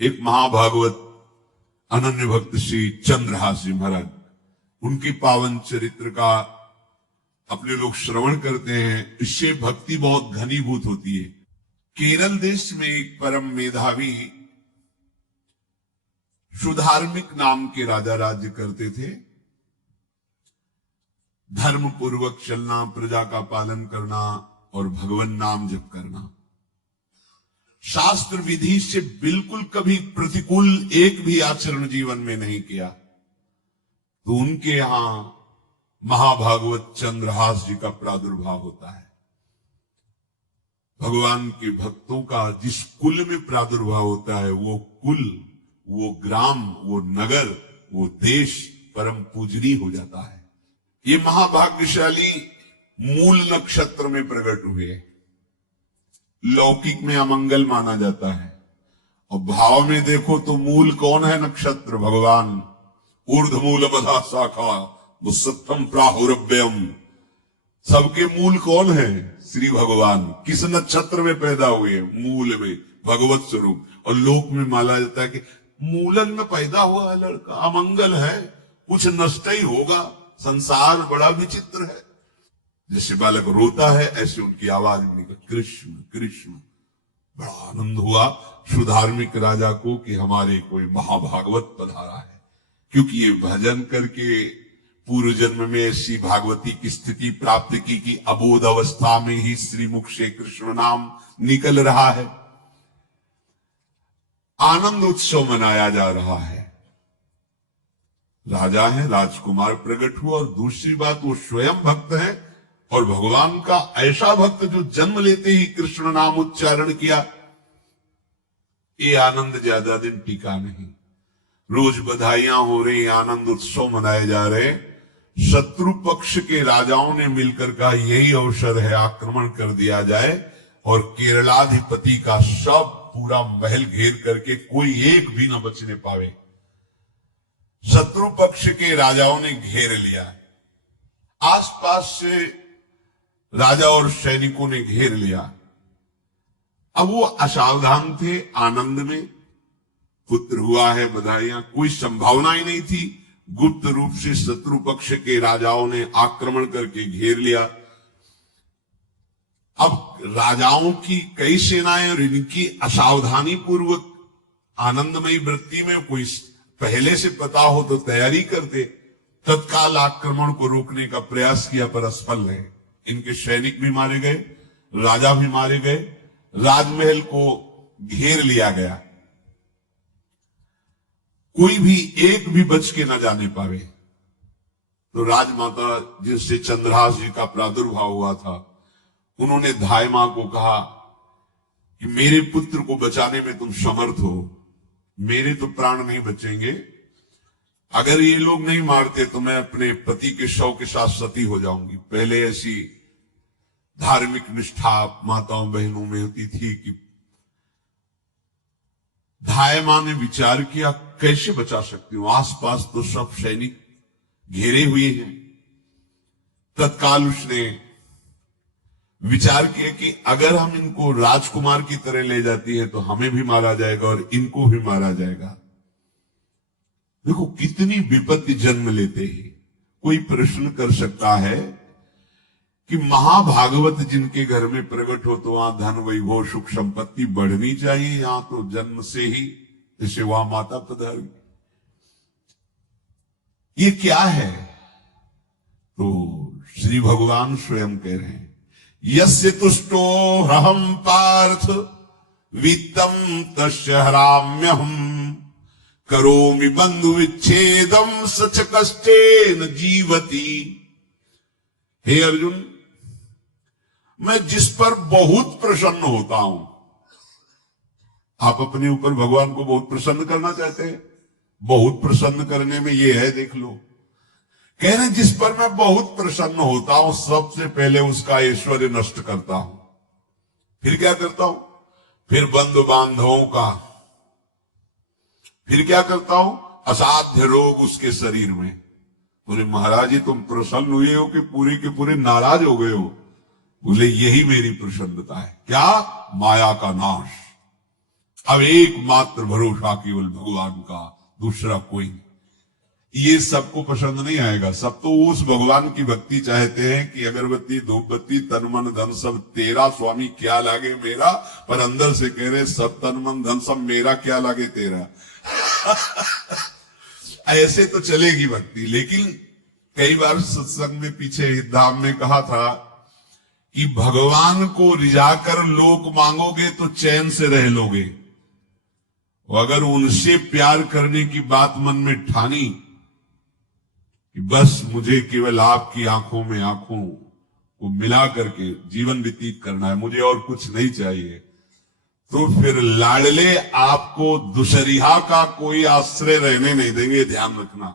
एक महाभागवत अनन्य भक्त श्री चंद्रहास जी महाराज, उनकी पावन चरित्र का अपने लोग श्रवण करते हैं। इससे भक्ति बहुत घनीभूत होती है। केरल देश में एक परम मेधावी सुधार्मिक नाम के राजा राज्य करते थे। धर्म पूर्वक चलना, प्रजा का पालन करना और भगवान नाम जप करना, शास्त्र विधि से बिल्कुल कभी प्रतिकूल एक भी आचरण जीवन में नहीं किया। तो उनके यहां महाभागवत चंद्रहास जी का प्रादुर्भाव होता है। भगवान के भक्तों का जिस कुल में प्रादुर्भाव होता है, वो कुल, वो ग्राम, वो नगर, वो देश परम पूजनीय हो जाता है। ये महाभाग्यशाली मूल नक्षत्र में प्रकट हुए। लौकिक में अमंगल माना जाता है और भाव में देखो तो मूल कौन है? नक्षत्र भगवान। ऊर्ध्वमूल बधा शाखा मुसत्तम प्राहुरभ्यम। सबके मूल कौन है? श्री भगवान। किस नक्षत्र में पैदा हुए? मूल में, भगवत स्वरूप। और लोक में माना जाता है कि मूलन में पैदा हुआ है लड़का, अमंगल है, कुछ नष्ट ही होगा, संसार बड़ा विचित्र है। जैसे बालक रोता है ऐसे उनकी आवाज में निकल कृष्ण कृष्ण। बड़ा आनंद हुआ सुधार्मिक राजा को कि हमारे कोई महाभागवत पधारा है, क्योंकि ये भजन करके पूर्व जन्म में ऐसी भागवती की स्थिति प्राप्त की कि अबोध अवस्था में ही श्रीमुख से कृष्ण नाम निकल रहा है। आनंद उत्सव मनाया जा रहा है। राजा है, राजकुमार प्रकट हुआ, और दूसरी बात वो स्वयं भक्त है और भगवान का ऐसा भक्त जो जन्म लेते ही कृष्ण नाम उच्चारण किया। ये आनंद ज्यादा दिन टिका नहीं। रोज बधाइयां हो रही, आनंद उत्सव मनाए जा रहे। शत्रु पक्ष के राजाओं ने मिलकर कहा यही अवसर है, आक्रमण कर दिया जाए और केरलाधिपति का सब पूरा महल घेर करके कोई एक भी न बचने पावे। शत्रु पक्ष के राजाओं ने घेर लिया। आसपास से राजा और सैनिकों ने घेर लिया। अब वो असावधान थे, आनंद में पुत्र हुआ है, बधाइयां, कोई संभावना ही नहीं थी। गुप्त रूप से शत्रु पक्ष के राजाओं ने आक्रमण करके घेर लिया। अब राजाओं की कई सेनाएं और इनकी असावधानी पूर्वक आनंदमयी वृत्ति में कोई पहले से पता हो तो तैयारी करते, तत्काल आक्रमण को रोकने का प्रयास किया पर असफल है। इनके सैनिक भी मारे गए, राजा भी मारे गए, राजमहल को घेर लिया गया, कोई भी एक भी बच के न जाने पावे। तो राजमाता जिनसे चंद्रहास जी का प्रादुर्भाव हुआ था, उन्होंने धाय मां को कहा कि मेरे पुत्र को बचाने में तुम समर्थ हो, मेरे तो प्राण नहीं बचेंगे, अगर ये लोग नहीं मारते तो मैं अपने पति के शव के साथ सती हो जाऊंगी। पहले ऐसी धार्मिक निष्ठा माताओं बहनों में होती थी कि धाय मां ने विचार किया कैसे बचा सकती हूं, आसपास तो सब सैनिक घेरे हुए हैं। तत्काल उसने विचार किया कि अगर हम इनको राजकुमार की तरह ले जाती है तो हमें भी मारा जाएगा और इनको भी मारा जाएगा। देखो कितनी विपत्ति जन्म लेते हैं। कोई प्रश्न कर सकता है कि महाभागवत जिनके घर में प्रकट हो तो वहां धन वैभव सुख संपत्ति बढ़नी चाहिए, यहां तो जन्म से ही जैसे वहां माता पधारी। ये क्या है? तो श्री भगवान स्वयं कह रहे हैं यस्य तुष्टो रहम पार्थ वित्तम तस्य हराम्यहम करोमि बंधु विच्छेदम सच कष्टेन जीवति। हे अर्जुन, मैं जिस पर बहुत प्रसन्न होता हूं, आप अपने ऊपर भगवान को बहुत प्रसन्न करना चाहते हैं, बहुत प्रसन्न करने में ये है, देख लो। कह रहे जिस पर मैं बहुत प्रसन्न होता हूं सबसे पहले उसका ऐश्वर्य नष्ट करता हूं। फिर क्या करता हूं? फिर बंधु बांधवों का, फिर क्या करता हूं? असाध्य रोग उसके शरीर में। बोले महाराज जी तुम प्रसन्न हुए हो कि पूरे के पूरे नाराज हो गए हो? बोले यही मेरी प्रसन्नता है। क्या? माया का नाश। अब एकमात्र भरोसा केवल भगवान का, दूसरा कोई नहीं। ये सबको पसंद नहीं आएगा। सब तो उस भगवान की भक्ति चाहते हैं कि अगरबत्ती धूपबत्ती तन मन धन सब तेरा स्वामी, क्या लागे मेरा, पर अंदर से कह रहे सब तन मन धन सब मेरा, क्या लागे तेरा। ऐसे तो चलेगी भक्ति। लेकिन कई बार सत्संग में पीछे धाम में कहा था कि भगवान को रिझाकर लोक मांगोगे तो चैन से रह लोगे, और अगर उनसे प्यार करने की बात मन में ठानी कि बस मुझे केवल आपकी आंखों में आंखों को मिला करके जीवन व्यतीत करना है, मुझे और कुछ नहीं चाहिए, तो फिर लाडले आपको दुसरिया का कोई आश्रय रहने नहीं देंगे। ध्यान रखना,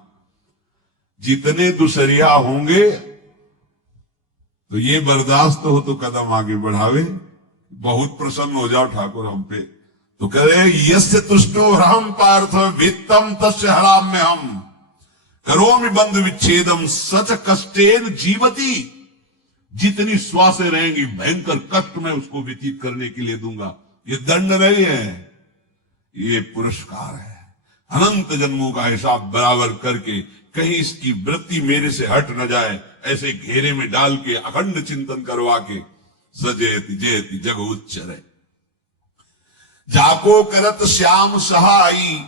जितने दुसरिया होंगे तो ये बर्दाश्त हो तो कदम आगे बढ़ावे। बहुत प्रसन्न हो जाओ ठाकुर हम पे, तो कह रहे यस्य तुष्टो हम पार्थ वित्तम तस्य हराम में हम करोमि बंध विच्छेदम सच कष्टेन जीवती। जितनी श्वासें रहेंगी भयंकर कष्ट में उसको व्यतीत करने के लिए दूंगा। ये दंड नहीं है, ये पुरस्कार है। अनंत जन्मों का हिसाब बराबर करके कहीं इसकी वृत्ति मेरे से हट न जाए, ऐसे घेरे में डाल के अखंड चिंतन करवा के सजयति जयति जग उच्चरे। जाको करत श्याम सहाई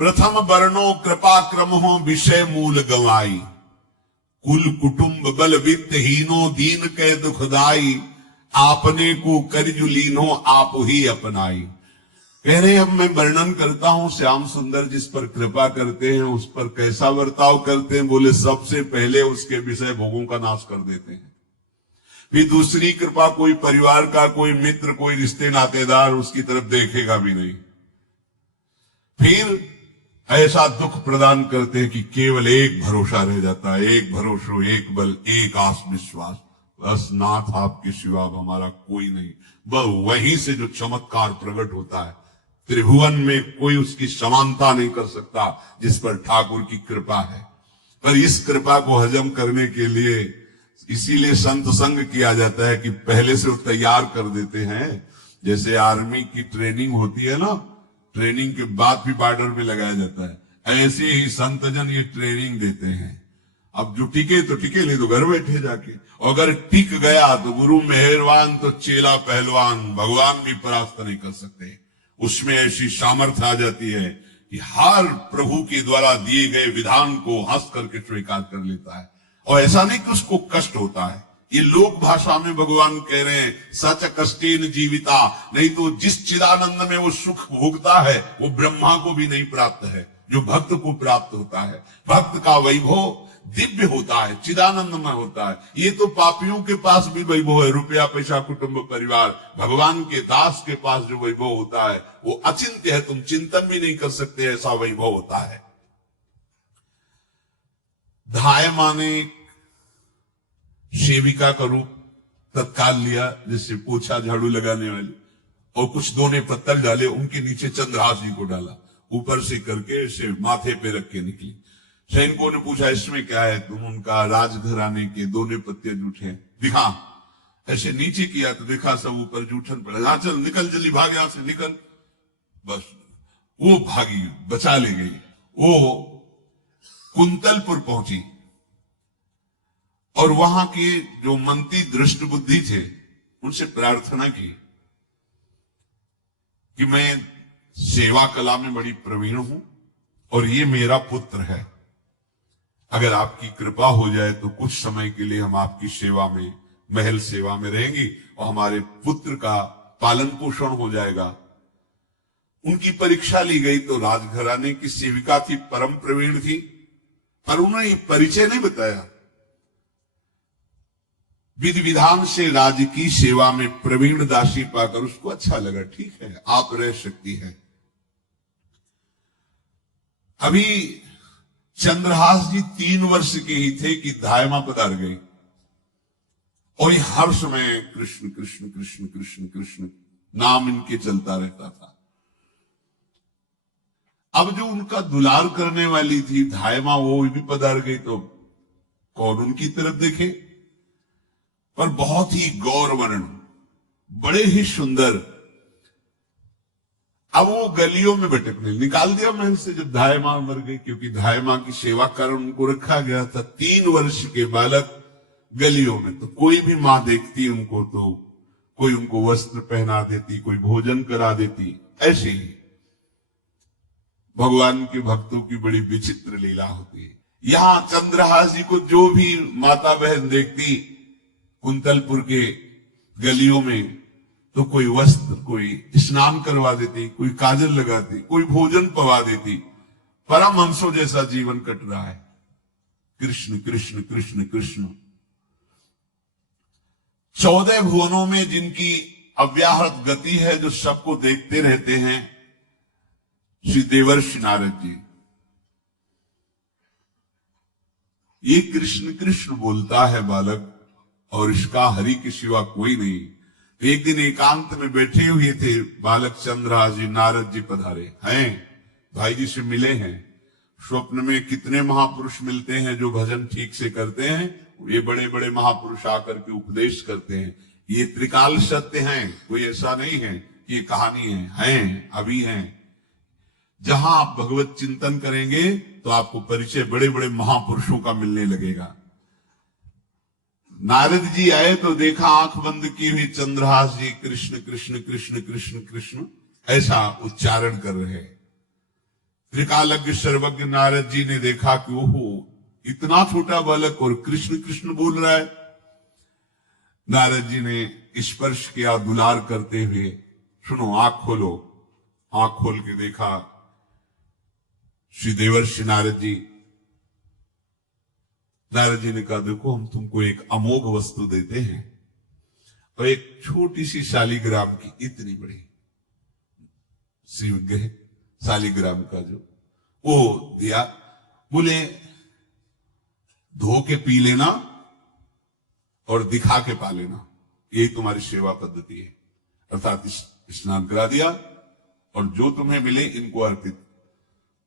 प्रथम वर्णो कृपा क्रम हो विषय मूल गवाई। कुल कुटुंब बल वित्त हीनो दीन के दुखदाई। आपने को करजु लीनो आप ही अपनाई। कह रहे अब मैं वर्णन करता हूं श्याम सुंदर जिस पर कृपा करते हैं उस पर कैसा बर्ताव करते हैं। बोले सबसे पहले उसके विषय भोगों का नाश कर देते हैं। फिर दूसरी कृपा कोई परिवार का, कोई मित्र, कोई रिश्ते नातेदार उसकी तरफ देखेगा भी नहीं। फिर ऐसा दुख प्रदान करते हैं कि केवल एक भरोसा रह जाता है, एक भरोसो, एक बल, एक आस विश्वास, बस नाथ आपके सिवा हमारा कोई नहीं। बस वहीं से जो चमत्कार प्रकट होता है, त्रिभुवन में कोई उसकी समानता नहीं कर सकता जिस पर ठाकुर की कृपा है। पर इस कृपा को हजम करने के लिए इसीलिए संत संग किया जाता है कि पहले से वो तैयार कर देते हैं। जैसे आर्मी की ट्रेनिंग होती है ना, ट्रेनिंग के बाद भी बॉर्डर में लगाया जाता है, ऐसे ही संतजन ये ट्रेनिंग देते हैं। अब जो टिके तो टिके, नहीं तो घर बैठे जाके। अगर टिक गया तो गुरु मेहरबान, तो चेला पहलवान, भगवान भी परास्त नहीं कर सकते। उसमें ऐसी सामर्थ्य आ जाती है कि हर प्रभु के द्वारा दिए गए विधान को हंस करके स्वीकार कर लेता है। और ऐसा नहीं कि उसको कष्ट होता है। ये लोक भाषा में भगवान कह रहे हैं सच कष्टेन जीविता। नहीं तो जिस चिदानंद में वो सुख भोगता है वो ब्रह्मा को भी नहीं प्राप्त है जो भक्त को प्राप्त होता है। भक्त का वैभव दिव्य होता है, चिदानंदमय होता है। ये तो पापियों के पास भी वैभव है, रुपया पैसा कुटुंब परिवार। भगवान के दास के पास जो वैभव होता है वो अचिंत्य है, तुम चिंतन भी नहीं कर सकते, ऐसा वैभव होता है। धाय माने सेविका का रूप तत्काल लिया, जिससे पोछा झाड़ू लगाने वाली, और कुछ दोने पत्तल डाले, उनके नीचे चंद्रहास जी को डाला, ऊपर से करके इसे माथे पे रख के निकली। सैनिकों ने पूछा इसमें क्या है, तुम उनका राजघराने के दोने पत्ते जूठे दिखा। ऐसे नीचे किया तो देखा सब ऊपर जूठन पड़ा। हाँ चल निकल, जल्दी भाग यहां से निकल। बस वो भागी, बचा ले गई। वो कुंतलपुर पहुंची और वहां के जो मंत्री दृष्ट बुद्धि थे उनसे प्रार्थना की कि मैं सेवा कला में बड़ी प्रवीण हूं और ये मेरा पुत्र है, अगर आपकी कृपा हो जाए तो कुछ समय के लिए हम आपकी सेवा में, महल सेवा में रहेंगे और हमारे पुत्र का पालन पोषण हो जाएगा। उनकी परीक्षा ली गई तो राजघराने की सेविका थी, परम प्रवीण थी, पर उन्होंने परिचय नहीं बताया। विधि विधान से राज्य की सेवा में प्रवीण दासी पाकर उसको अच्छा लगा, ठीक है आप रह सकती है। अभी चंद्रहास जी 3 वर्ष के ही थे कि धायमा पधार गई और हर समय कृष्ण कृष्ण कृष्ण कृष्ण कृष्ण नाम इनके चलता रहता था। अब जो उनका दुलार करने वाली थी धायमा, वो भी पधार गई तो कौन उनकी तरफ देखे। पर बहुत ही गौर वर्ण, बड़े ही सुंदर। अब वो गलियों में भटकने निकाल दिया महल से जब धाय मां मर गई, क्योंकि धाय मां की सेवा कारण उनको रखा गया था। 3 वर्ष के बालक गलियों में, तो कोई भी मां देखती उनको तो कोई उनको वस्त्र पहना देती, कोई भोजन करा देती। ऐसे ही भगवान के भक्तों की बड़ी विचित्र लीला होती है। यहां चंद्रहास जी को जो भी माता बहन देखती कुंतलपुर के गलियों में, तो कोई वस्त्र, कोई स्नान करवा देती, कोई काजल लगाती, कोई भोजन पवा देती। परमहंसों जैसा जीवन कट रहा है। कृष्ण कृष्ण कृष्ण कृष्ण। 14 भुवनों में जिनकी अव्याहत गति है, जो सबको देखते रहते हैं, श्री देवर्षि नारद जी। ये कृष्ण कृष्ण बोलता है बालक, और इसका हरि के सिवा कोई नहीं। एक दिन एकांत में बैठे हुए थे बालक चंद्रहास जी, नारद जी पधारे हैं, भाई जी से मिले हैं। स्वप्न में कितने महापुरुष मिलते हैं जो भजन ठीक से करते हैं, ये बड़े बड़े महापुरुष आकर के उपदेश करते हैं। ये त्रिकाल सत्य हैं, कोई ऐसा नहीं है ये कहानी हैं, अभी हैं। जहां आप भगवत चिंतन करेंगे तो आपको परिचय बड़े बड़े महापुरुषों का मिलने लगेगा। नारद जी आए तो देखा आंख बंद की हुई चंद्रहास जी कृष्ण कृष्ण कृष्ण कृष्ण कृष्ण ऐसा उच्चारण कर रहे। त्रिकालज्ञ सर्वज्ञ नारद जी ने देखा कि ओहो, इतना छोटा बालक और कृष्ण कृष्ण बोल रहा है। नारद जी ने स्पर्श किया दुलार करते हुए, सुनो आंख खोलो। आंख खोल के देखा श्री देवर्षि नारद जी। नारद जी ने कहा, देखो हम तुमको एक अमोघ वस्तु देते हैं, और एक छोटी सी शालिग्राम की इतनी बड़ी श्रीविग्रह शालिग्राम का जो वो दिया। बोले धो के पी लेना और दिखा के पा लेना, यही तुम्हारी सेवा पद्धति है। अर्थात स्नान करा दिया और जो तुम्हें मिले इनको अर्पित।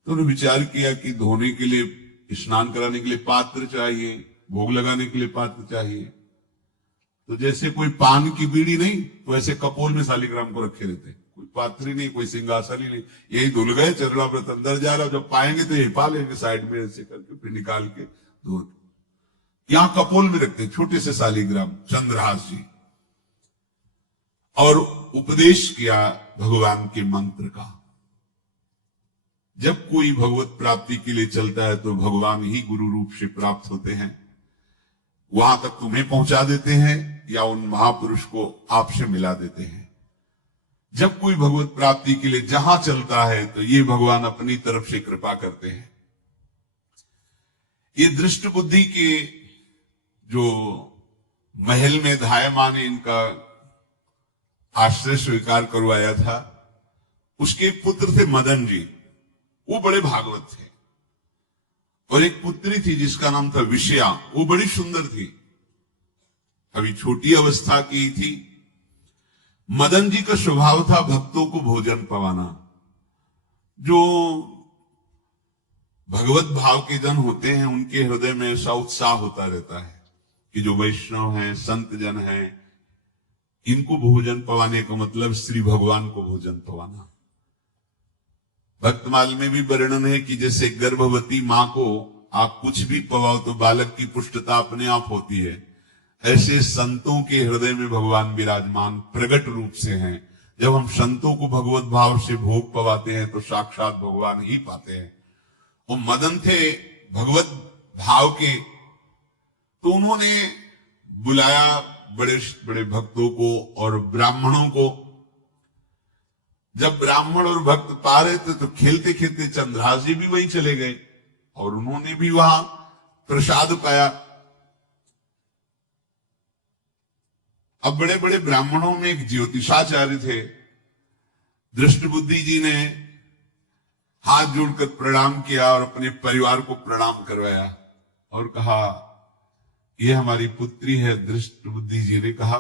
तो उन्होंने विचार किया कि धोने के लिए, स्नान कराने के लिए पात्र चाहिए, भोग लगाने के लिए पात्र चाहिए। तो जैसे कोई पान की बीड़ी नहीं, तो ऐसे कपोल में शालिग्राम को रखे रहते, कोई पात्र ही नहीं, कोई सिंहासन ही नहीं। यही धुल गए, चरणामृत अंदर जा रहा, जब पाएंगे तो यही पा लेंगे साइड में ऐसे करके, फिर निकाल के धो। यहां कपोल में रखते छोटे से शालिग्राम चंद्रहास जी, और उपदेश किया भगवान के मंत्र का। जब कोई भगवत प्राप्ति के लिए चलता है तो भगवान ही गुरु रूप से प्राप्त होते हैं, वहां तक तुम्हें पहुंचा देते हैं या उन महापुरुष को आपसे मिला देते हैं। जब कोई भगवत प्राप्ति के लिए जहां चलता है तो ये भगवान अपनी तरफ से कृपा करते हैं। ये दृष्ट बुद्धि के जो महल में धाय मां ने इनका आश्रय स्वीकार करवाया था, उसके पुत्र थे मदन जी, वो बड़े भागवत थे। और एक पुत्री थी जिसका नाम था विषया, वो बड़ी सुंदर थी, अभी छोटी अवस्था की थी। मदन जी का स्वभाव था भक्तों को भोजन पवाना। जो भगवत भाव के जन होते हैं उनके हृदय में ऐसा उत्साह होता रहता है कि जो वैष्णव हैं, संत जन हैं, इनको भोजन पवाने का मतलब श्री भगवान को भोजन पवाना। भक्तमाल में भी वर्णन है कि जैसे गर्भवती मां को आप कुछ भी पवाओ तो बालक की पुष्टता अपने आप होती है, ऐसे संतों के हृदय में भगवान विराजमान प्रकट रूप से हैं। जब हम संतों को भगवत भाव से भोग पवाते हैं तो साक्षात भगवान ही पाते हैं। वो मदन थे भगवत भाव के, तो उन्होंने बुलाया बड़े बड़े भक्तों को और ब्राह्मणों को। जब ब्राह्मण और भक्त पा रहे थे तो खेलते खेलते चंद्रहास जी भी वहीं चले गए और उन्होंने भी वहां प्रसाद पाया। अब बड़े बड़े ब्राह्मणों में एक ज्योतिषाचार्य थे। दृष्ट बुद्धि जी ने हाथ जोड़कर प्रणाम किया और अपने परिवार को प्रणाम करवाया और कहा, यह हमारी पुत्री है। दृष्ट बुद्धि जी ने कहा,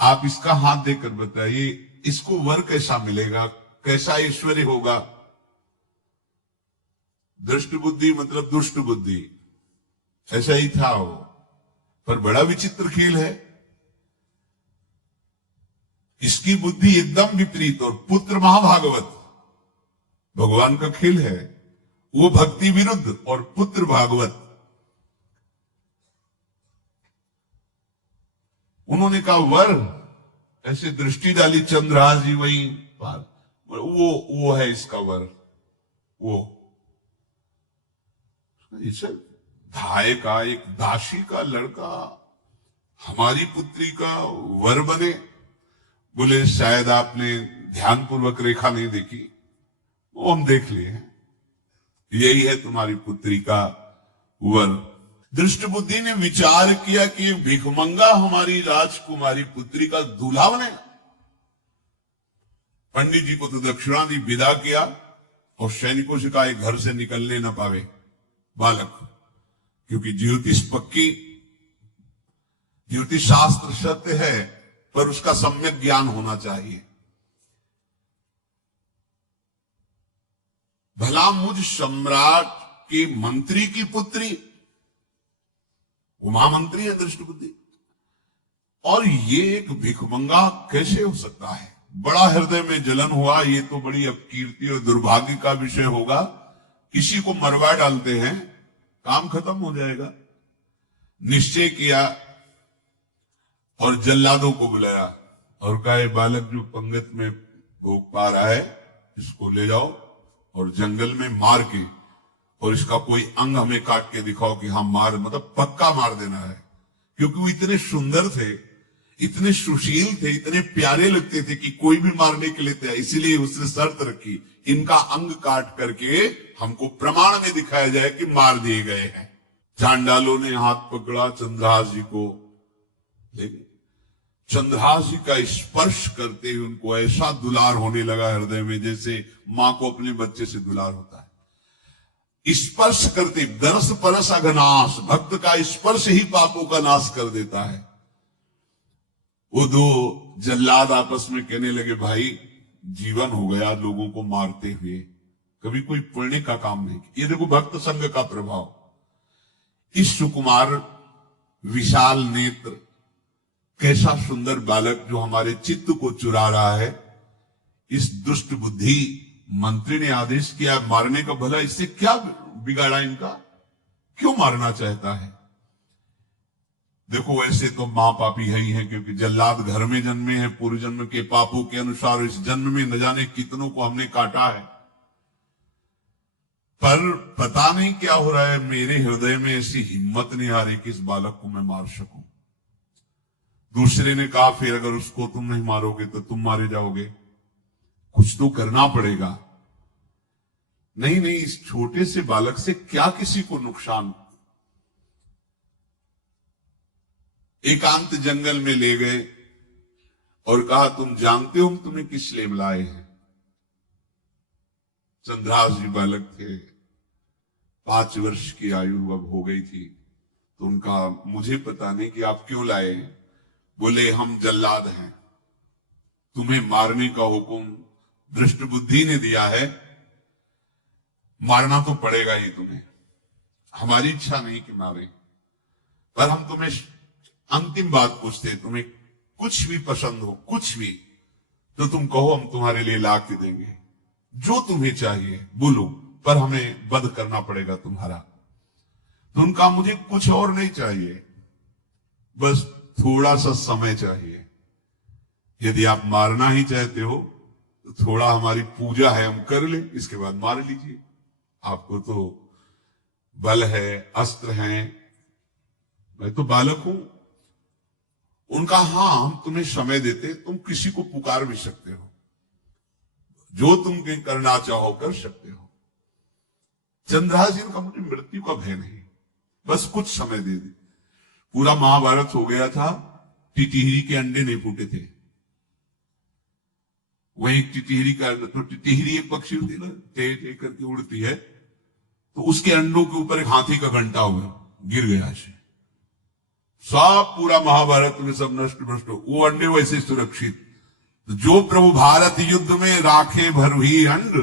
आप इसका हाथ देकर बताइए, इसको वर कैसा मिलेगा, कैसा ऐश्वर्य होगा। दृष्ट बुद्धि मतलब दुष्ट बुद्धि, ऐसा ही था वो। पर बड़ा विचित्र खेल है, इसकी बुद्धि एकदम विपरीत और पुत्र महाभागवत। भगवान का खेल है। वो भक्ति विरुद्ध और पुत्र भागवत। उन्होंने कहा वर, ऐसे दृष्टि डाली चंद्रहास जी वहीं पार, वो है इसका वर। वो इसे धाय का, एक दासी का लड़का हमारी पुत्री का वर बने। बोले शायद आपने ध्यानपूर्वक रेखा नहीं देखी, वो हम देख लिए हैं, यही है तुम्हारी पुत्री का वर। दृष्ट बुद्धि ने विचार किया कि भिखमंगा हमारी राजकुमारी पुत्री का दूल्हा बने। पंडित जी को तो दक्षिणा दी, विदा किया और सैनिकों से कहा घर से निकलने न पावे बालक, क्योंकि ज्योतिष पक्की, ज्योतिष शास्त्र सत्य है, पर उसका सम्यक ज्ञान होना चाहिए। भला मुझ सम्राट के मंत्री की पुत्री, वो महामंत्री है दृष्ट बुद्धि, और ये एक भिखमंगा कैसे हो सकता है। बड़ा हृदय में जलन हुआ, ये तो बड़ी अपकीर्ति और दुर्भाग्य का विषय होगा। किसी को मरवा डालते हैं, काम खत्म हो जाएगा। निश्चय किया और जल्लादों को बुलाया और कहा ये बालक जो पंगत में भोग पा रहा है, इसको ले जाओ और जंगल में मार के, और इसका कोई अंग हमें काट के दिखाओ कि हाँ मार, मतलब पक्का मार देना है। क्योंकि वो इतने सुंदर थे, इतने सुशील थे, इतने प्यारे लगते थे कि कोई भी मारने के लिए तैयार। इसलिए उसने शर्त रखी, इनका अंग काट करके हमको प्रमाण में दिखाया जाए कि मार दिए गए हैं। चांडालों ने हाथ पकड़ा चंद्रहास जी को, लेकिन चंद्रहास जी का स्पर्श करते हुए उनको ऐसा दुलार होने लगा हृदय में, जैसे मां को अपने बच्चे से दुलार होता है। स्पर्श करते, दरस परस अघनाश, भक्त का स्पर्श ही पापों का नाश कर देता है। वो दो जल्लाद आपस में कहने लगे भाई जीवन हो गया लोगों को मारते हुए, कभी कोई पुण्य का काम नहीं। ये देखो भक्त संग का प्रभाव। इस सुकुमार विशाल नेत्र, कैसा सुंदर बालक जो हमारे चित्त को चुरा रहा है, इस दुष्ट बुद्धि मंत्री ने आदेश किया मारने का। भला इससे क्या बिगाड़ा इनका, क्यों मारना चाहता है। देखो वैसे तो मां पापी है ही है, क्योंकि जल्लाद घर में जन्मे हैं, पूर्व जन्म के पापों के अनुसार इस जन्म में न जाने कितनों को हमने काटा है। पर पता नहीं क्या हो रहा है, मेरे हृदय में ऐसी हिम्मत नहीं आ रही कि इस बालक को मैं मार सकूं। दूसरे ने कहा फिर अगर उसको तुम नहीं मारोगे तो तुम मारे जाओगे, कुछ तो करना पड़ेगा। नहीं नहीं, इस छोटे से बालक से क्या किसी को नुकसान। एकांत जंगल में ले गए और कहा तुम जानते हो हम तुम्हें किस लिए बुलाए हैं। चंद्रहास जी बालक थे, 5 वर्ष की आयु अब हो गई थी, तो उनका मुझे पता नहीं कि आप क्यों लाए। बोले हम जल्लाद हैं, तुम्हें मारने का हुक्म दृष्ट बुद्धि ने दिया है, मारना तो पड़ेगा ही तुम्हें। हमारी इच्छा नहीं कि मारे, पर हम तुम्हें अंतिम बात पूछते, तुम्हें कुछ भी पसंद हो, कुछ भी, तो तुम कहो हम तुम्हारे लिए ला के देंगे, जो तुम्हें चाहिए बोलो, पर हमें वध करना पड़ेगा तुम्हारा। तो उनका मुझे कुछ और नहीं चाहिए, बस थोड़ा सा समय चाहिए। यदि आप मारना ही चाहते हो तो थोड़ा हमारी पूजा है हम कर ले, इसके बाद मार लीजिए। आपको तो बल है, अस्त्र हैं, मैं तो बालक हूं। उनका हाँ हम तुम्हें समय देते, तुम किसी को पुकार भी सकते हो, जो तुम करना चाहो कर सकते हो। चंद्रहास जी का मुझे मृत्यु का भय नहीं, बस कुछ समय दे दे। पूरा महाभारत हो गया था, टिटिहरी के अंडे नहीं फूटे थे। वही टिटिहरी का, तो टिटिहरी एक पक्षी होती है ना, टे टे करके उड़ती है, तो उसके अंडों के ऊपर एक हाथी का घंटा हुआ, गिर गया ऐसे, सब पूरा महाभारत में सब नष्ट भ्रष्ट। वो अंडे वैसे सुरक्षित। तो जो प्रभु भारत युद्ध में राखे भरही अंड,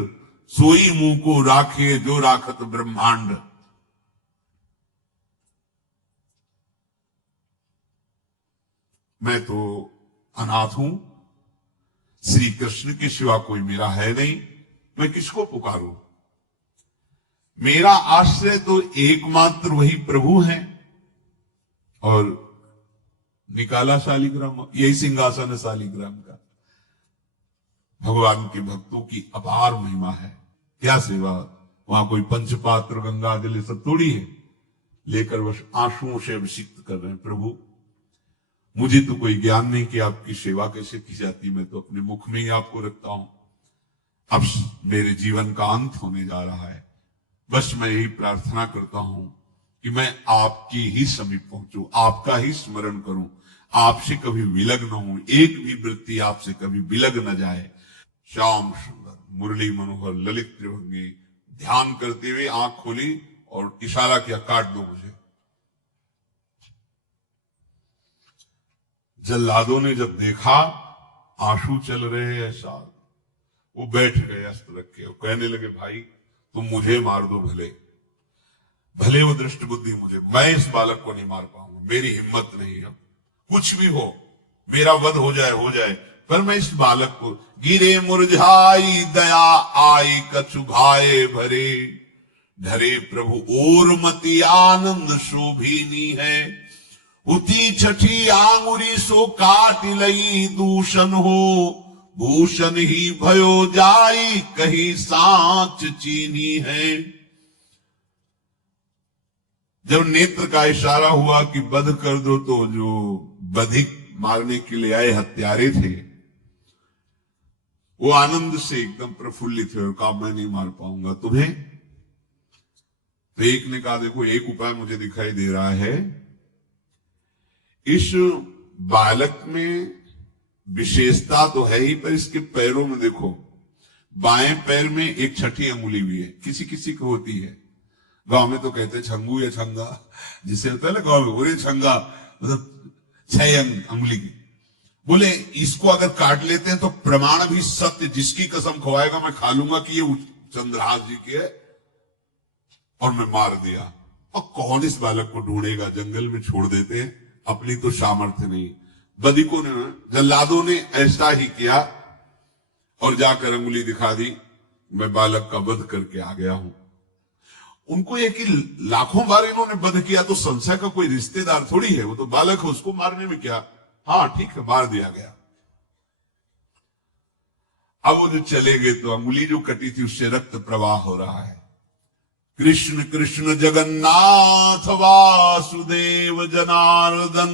सोई मुंह को राखे जो राखत ब्रह्मांड। मैं तो अनाथ हूं, श्री कृष्ण के सिवा कोई मेरा है नहीं, मैं किसको पुकारूं? मेरा आश्रय तो एकमात्र वही प्रभु है। और निकाला शालिग्राम, यही सिंहासन है शालिग्राम का। भगवान के भक्तों की अपार महिमा है। क्या सेवा, वहां कोई पंचपात्र गंगा जल ये सब थोड़ी है, लेकर बस आंसुओं से अभिषिक्त कर रहे हैं। प्रभु मुझे तो कोई ज्ञान नहीं कि आपकी सेवा कैसे की जाती, मैं तो अपने मुख में ही आपको रखता हूं। अब मेरे जीवन का अंत होने जा रहा है, बस मैं यही प्रार्थना करता हूं कि मैं आपकी ही समीप पहुंचूं, आपका ही स्मरण करूं, आपसे कभी विलग न हूं, एक भी वृत्ति आपसे कभी विलग न जाए। श्याम सुंदर मुरली मनोहर ललित त्रिभंगी ध्यान करते हुए आंख खोली और इशारा किया, काट दो मुझे। जल्लादों ने जब देखा आंसू चल रहे हैं ऐसा, वो बैठ गए अस्त्र रख के और कहने लगे, भाई तुम मुझे मार दो, भले वो दृष्ट बुद्धि मुझे, मैं इस बालक को नहीं मार पाऊंगा, मेरी हिम्मत नहीं। अब कुछ भी हो, मेरा वध हो जाए, पर मैं इस बालक को, गिरे मुरझाई दया आई कछु भाए भरे, धरे प्रभु और मति आनंद शोभिनी है, उती छठी आंगुरी सो काट लई दूषण हो, भूषण ही भयो जाई कहीं सांच चीनी है। जब नेत्र का इशारा हुआ कि वध कर दो, तो जो बधिक मारने के लिए आए हत्यारे थे वो आनंद से एकदम प्रफुल्लित हुए और कहा, मैं नहीं मार पाऊंगा तुम्हें। तो एक ने कहा, देखो एक उपाय मुझे दिखाई दे रहा है, इस बालक में विशेषता तो है ही, पर इसके पैरों में देखो, बाएं पैर में एक छठी अंगुली भी है, किसी किसी को होती है। गांव में तो कहते हैं छंगू या छंगा, जिसे होता है ना गांव में, बोले छंगा मतलब 6 अंगुली की। बोले इसको अगर काट लेते हैं तो प्रमाण भी सत्य, जिसकी कसम खवाएगा मैं खा लूंगा कि ये चंद्रहास जी के है, और मैं मार दिया। और कौन इस बालक को ढूंढेगा, जंगल में छोड़ देते हैं, अपनी तो सामर्थ्य नहीं। बदिकों ने, जल्लादों ने ऐसा ही किया और जाकर अंगुली दिखा दी, मैं बालक का वध करके आ गया हूं। उनको यह कि लाखों बार इन्होंने वध किया तो संशय का कोई रिश्तेदार थोड़ी है, वो तो बालक है, उसको मारने में क्या। हाँ ठीक है, मार दिया गया। अब वो जो चले गए तो अंगुली जो कटी थी उससे रक्त प्रवाह हो रहा है। कृष्ण कृष्ण जगन्नाथ वासुदेव जनार्दन,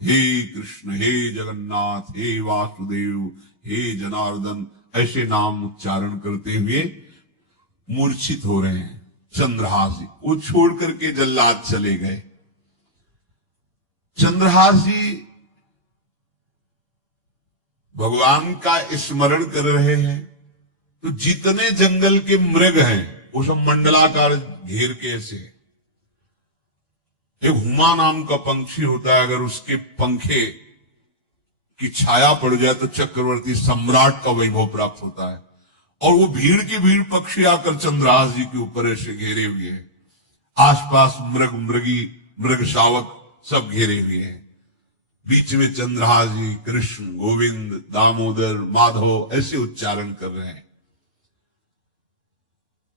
हे कृष्ण हे जगन्नाथ हे वासुदेव हे जनार्दन, ऐसे नाम उच्चारण करते हुए मूर्छित हो रहे हैं चंद्रहास जी। वो छोड़ करके जल्लाद चले गए। चंद्रहास जी भगवान का स्मरण कर रहे हैं, तो जितने जंगल के मृग हैं वो सब मंडलाकार घेर के ऐसे। एक हुमा नाम का पंछी होता है, अगर उसके पंखे की छाया पड़ जाए तो चक्रवर्ती सम्राट का वैभव प्राप्त होता है। और वो भीड़ की भीड़ पक्षी आकर चंद्रहास जी के ऊपर ऐसे घेरे हुए हैं। आसपास मृग मृगी मृग शावक सब घेरे हुए हैं। बीच में चंद्रहास जी कृष्ण गोविंद दामोदर माधव ऐसे उच्चारण कर रहे हैं।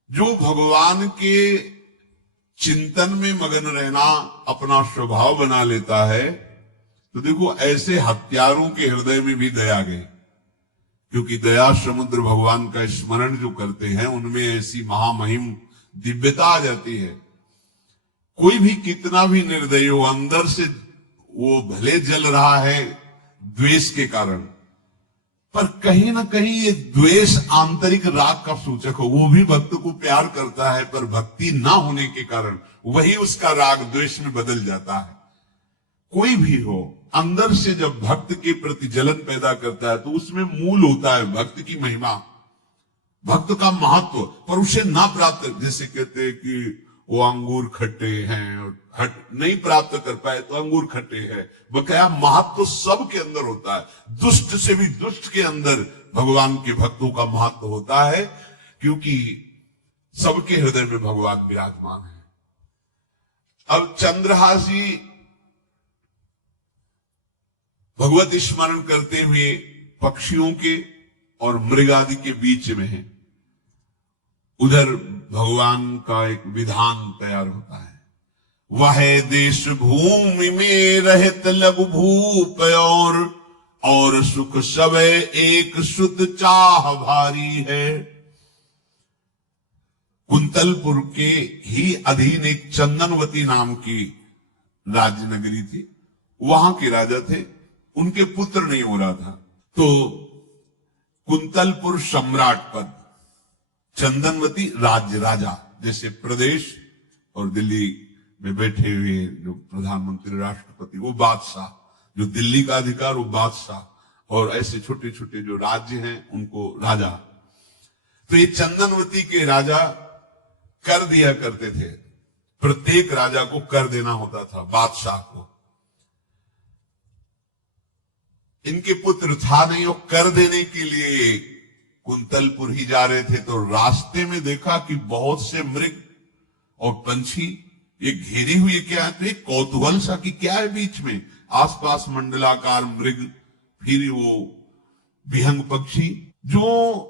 जो भगवान के चिंतन में मगन रहना अपना स्वभाव बना लेता है, तो देखो ऐसे हत्यारों के हृदय में भी दया गई, क्योंकि दया समुद्र भगवान का स्मरण जो करते हैं उनमें ऐसी महामहिम दिव्यता आ जाती है। कोई भी कितना भी निर्दयी हो, अंदर से वो भले जल रहा है द्वेष के कारण, पर कहीं ना कहीं ये द्वेष आंतरिक राग का सूचक हो। वो भी भक्त को प्यार करता है, पर भक्ति ना होने के कारण वही उसका राग द्वेष में बदल जाता है। कोई भी हो, अंदर से जब भक्त के प्रति जलन पैदा करता है तो उसमें मूल होता है भक्त की महिमा, भक्त का महत्व, पर उसे ना प्राप्त, जैसे कहते हैं कि वो अंगूर खट्टे हैं और नहीं प्राप्त कर पाए तो अंगूर खट्टे हैं। बकाया महत्व सबके अंदर होता है। दुष्ट से भी दुष्ट के अंदर भगवान के भक्तों का महत्व होता है, क्योंकि सबके हृदय में भगवान विराजमान है। अब चंद्रहास जी भगवत स्मरण करते हुए पक्षियों के और मृग आदि के बीच में है। उधर भगवान का एक विधान तैयार होता है। वह देश भूमि में रहत लघु भूप और सुख सब एक सुत चाह भारी है। कुंतलपुर के ही अधीन एक चंदनवती नाम की राज्य नगरी थी। वहां के राजा थे, उनके पुत्र नहीं हो रहा था, तो कुंतलपुर सम्राट पद, चंदनवती राज्य राजा, जैसे प्रदेश और दिल्ली में बैठे हुए जो प्रधानमंत्री राष्ट्रपति वो बादशाह, जो दिल्ली का अधिकार वो बादशाह, और ऐसे छोटे छोटे जो राज्य हैं उनको राजा। तो ये चंदनवती के राजा कर दिया करते थे, प्रत्येक राजा को कर देना होता था, बादशाह को। इनके पुत्र था नहीं, वो कर देने के लिए कुंतलपुर ही जा रहे थे, तो रास्ते में देखा कि बहुत से मृग और पंछी ये घेरी हुई क्या है, तो एक कौतूहल सा कि क्या है बीच में, आसपास मंडलाकार मृग, फिर वो विहंग पक्षी जो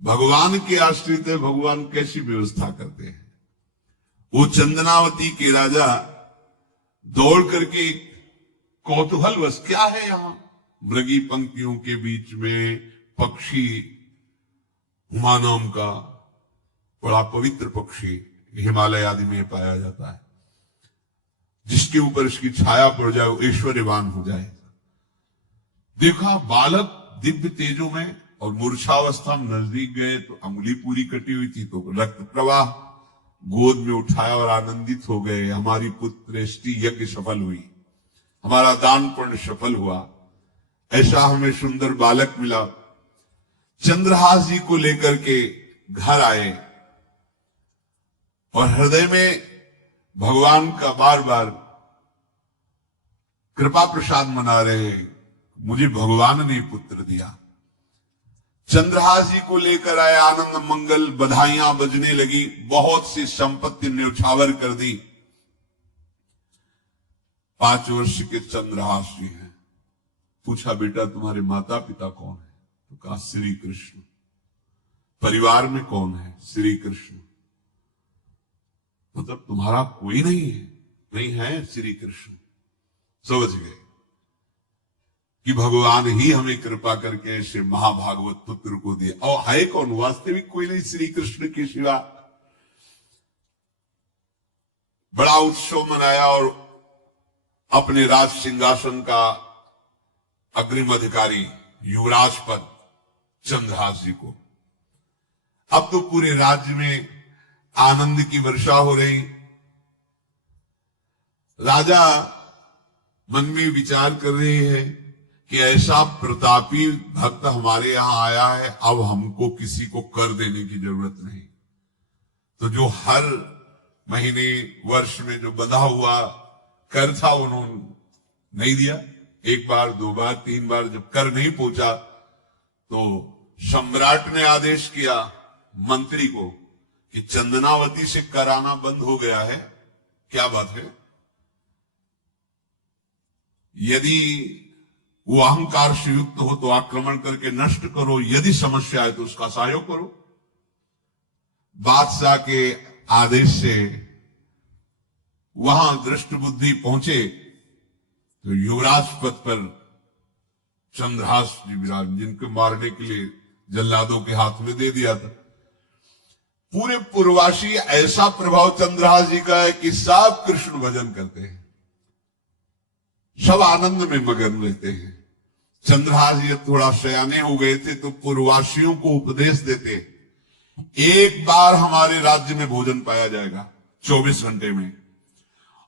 भगवान के आश्रित है, भगवान कैसी व्यवस्था करते हैं। वो चंदनावती के राजा दौड़ करके कौतूहल बस क्या है यहां, मृगी पंक्तियों के बीच में पक्षी, हुमा नाम का बड़ा पवित्र पक्षी हिमालय आदि में पाया जाता है, जिसके ऊपर इसकी छाया पड़ जाए वो ऐश्वर्यवान हो जाए। देखा बालक दिव्य तेजों में, और मूर्छावस्था में नजदीक गए तो अंगुली पूरी कटी हुई थी, तो रक्त प्रवाह, गोद में उठाया और आनंदित हो गए, हमारी पुत्रेष्टि यज्ञ सफल हुई, हमारा दान पुण्य सफल हुआ, ऐसा हमें सुंदर बालक मिला। चंद्रहास जी को लेकर के घर आए और हृदय में भगवान का बार बार कृपा प्रसाद मना रहे, मुझे भगवान ने पुत्र दिया। चंद्रहास जी को लेकर आए, आनंद मंगल, बधाइयां बजने लगी, बहुत सी संपत्ति न्यौछावर कर दी। 5 वर्ष के चंद्रहास जी हैं। पूछा बेटा तुम्हारे माता पिता कौन है, तो कहा श्री कृष्ण। परिवार में कौन है, श्री कृष्ण। मतलब तुम्हारा कोई नहीं है, नहीं है श्री कृष्ण। समझ गए कि भगवान ही हमें कृपा करके ऐसे महाभागवत पुत्र को दिया, और है कौन, वास्तविक कोई नहीं श्री कृष्ण के सिवा। बड़ा उत्सव मनाया और अपने राज सिंहासन का अग्रिम अधिकारी युवराज पद चंद्रहास जी को। अब तो पूरे राज्य में आनंद की वर्षा हो रही। राजा मन में विचार कर रहे हैं कि ऐसा प्रतापी भक्त हमारे यहां आया है, अब हमको किसी को कर देने की जरूरत नहीं। तो जो हर महीने वर्ष में जो बंधा हुआ कर था उन्होंने नहीं दिया। 1 बार 2 बार 3 बार जब कर नहीं पहुंचा तो सम्राट ने आदेश किया मंत्री को कि चंदनावती से कर आना बंद हो गया है। क्या बात है? यदि वो अहंकार से युक्त हो तो आक्रमण करके नष्ट करो, यदि समस्या है तो उसका सहयोग करो। बादशाह के आदेश से वहां दृष्ट बुद्धि पहुंचे तो युवराज पद पर चंद्रहास जी विराज, जिनको मारने के लिए जल्लादों के हाथ में दे दिया था। पूरे पूर्वासी ऐसा प्रभाव चंद्रहास जी का है कि सब कृष्ण भजन करते हैं, सब आनंद में मगन रहते हैं। चंद्रहास जी थोड़ा सयाने हो गए थे तो पूर्ववासियों को उपदेश देते, 1 बार हमारे राज्य में भोजन पाया जाएगा 24 घंटे में,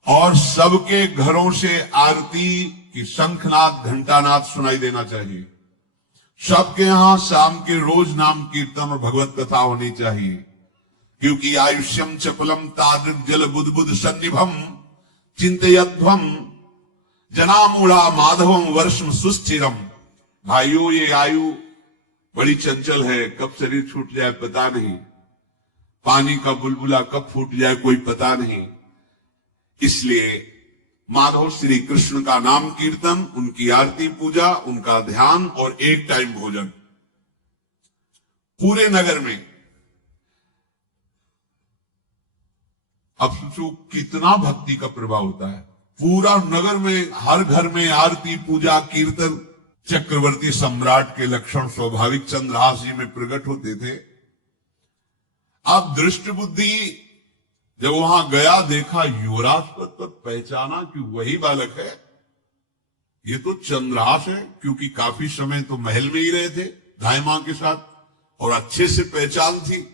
और सबके घरों से आरती की शंखनाद घंटानाद सुनाई देना चाहिए। सबके यहां शाम के रोज नाम कीर्तन और भगवत कथा होनी चाहिए, क्योंकि आयुष्यम चपलम तादृक जल बुद्बुद सन्निभम चिंतयध्वम जनामूढ़ा माधवम वर्षम सुस्थिरम। भाइयों, ये आयु बड़ी चंचल है, कब शरीर छूट जाए पता नहीं, पानी का बुलबुला कब फूट जाए कोई पता नहीं। इसलिए माधव श्री कृष्ण का नाम कीर्तन, उनकी आरती पूजा, उनका ध्यान और 1 टाइम भोजन। पूरे नगर में अब सोचो कितना भक्ति का प्रभाव होता है। पूरा नगर में, हर घर में आरती, पूजा, कीर्तन चक्रवर्ती सम्राट के लक्षण स्वाभाविक चंद्रहास जी में प्रकट होते थे। अब दृष्ट बुद्धि जब वहां गया, देखा युवराज पद पर, पहचाना कि वही बालक है, ये तो चंद्रहास है, क्योंकि काफी समय तो महल में ही रहे थे दाई मां के साथ और अच्छे से पहचान थी।